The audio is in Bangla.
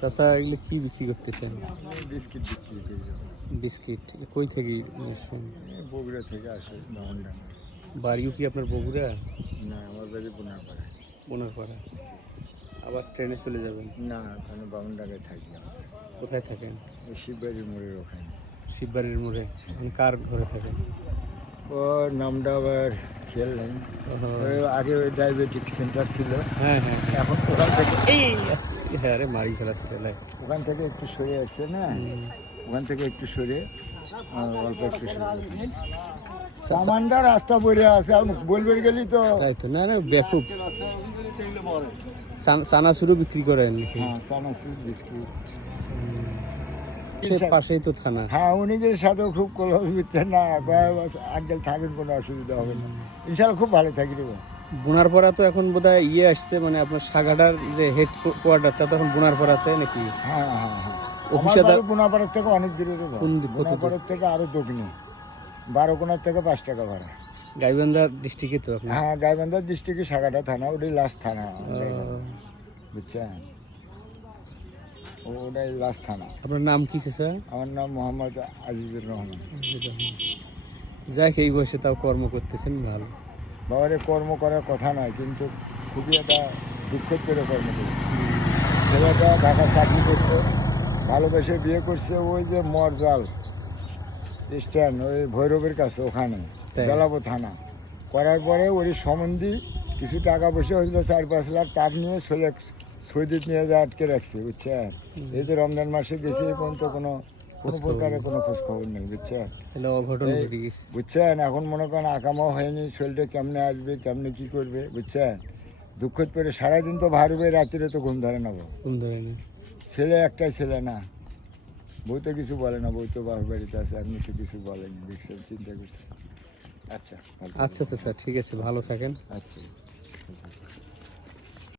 চাচা এগুলো কি বিক্রি করতেছেন? বিস্কিট বিক্রি করি। বিস্কিট কই থেকে নিচ্ছেন? বগুড়া থেকে আসে মোহনডাঙ্গা। বাড়িও কি আপনার বগুড়া? না, আমার বাড়ি বোনারপাড়া। বোনারপাড়া। আবার ট্রেনে চলে যাবেন? না, ওখানে বামুনডাঙ্গায় থাকি। কোথায় থাকেন? ওই শিববাড়ির মোড়ের ওখানে। শিববাড়ির মোড়ে। কার ঘরে থাকেন? ও নামটা আবার খেয়াল নেই। ওহো। ওই আগে ওই ডায়াবেটিক সেন্টার ছিল, হ্যাঁ হ্যাঁ হ্যাঁ। এখন ওখান থেকে হ্যাঁ রে, মারি ফেলাচ্ছে রে। ওখান থেকে একটু সরে আসছে না, ওখান থেকে একটু সরে অল্প একটু সরে সামানটা রাস্তা পড়ে আছে, আপনি বলবেন গেলি তো। তাই তো, না না বেকুব। চানাচুরও বিক্রি করেন নাকি? হ্যাঁ, চানাচুর বিস্কিট। সে পাশেই তো থানা। হ্যাঁ, উনিদের সাথেও খুব ক্লোজ বুঝছেন না, আঙ্কেল থাকেন, কোনো অসুবিধা হবে না, ইনশাল্লাহ খুব ভালো থাকি দেবো। বোনারপাড়া তো এখন বোধহয় ইয়ে আসছে, মানে আপনার সাগাটার যে হেড কোয়ার্টারটা তখন বোনারপাড়াতে নাকি? হ্যাঁ হ্যাঁ হ্যাঁ, অফিসে আমার বাড়ি বোনাপাড়ার থেকে অনেক দূরে দেবো। কোন দিক? বোনাপাড়ার থেকে আরো দক্ষিণে, 12 থেকে 5 টাকা ভাড়া। গাইবান্ধা ডিস্ট্রিক্টে তো আপনি? হ্যাঁ, গাইবান্ধা ডিস্ট্রিক্টের সাগাটা থানা, ওটাই লাস্ট থানা, বুঝছেন, ওটাই লাস্ট থানা। আপনার নাম কি চাচা? আমার নাম মোহাম্মদ আজিজুর রহমান। যাক, এই বয়সে তাও কর্ম করতেছেন, ভালো। বাবারে কর্ম করার কথা নয়, কিন্তু খুবই একটা দুঃখের করে কর্ম করছে। ছেলেটা ঢাকা চাকরি করছে, ভালোবেসে বিয়ে করছে ওই যে মরজাল স্ট্যান্ড, ওই ভৈরবের কাছে, ওখানে বেলাবো থানা। করার পরে ওই সম্বন্ধী কিছু টাকা পয়সা হয়েছিল, 4-5 লাখ টাকা নিয়ে সৌদিত নিয়ে যা আটকে রাখছে, বুঝছেন। এই যে রমজান মাসে গেছে, এই পর্যন্ত কোনো প্রকারের কোনো খোঁজ খবর নেই, বুঝছেন। বুঝছেন, এখন মনে করেন আকামাও হয়নি, শরীরটা কেমনে আসবে, কেমনে কি করবে, বুঝছেন। দুঃখত করে সারাদিন তো ভারবে, রাত্রে তো ঘুম ধরে না। ঘুম ধরে না। ছেলে একটাই ছেলে না, বউ তো কিছু বলে না, বউ তো বাপের বাড়িতে আছে, আপনি তো কিছু বলেনি, দেখছেন, চিন্তা করছেন। আচ্ছা আচ্ছা আচ্ছা, ঠিক আছে, ভালো থাকেন। আচ্ছা।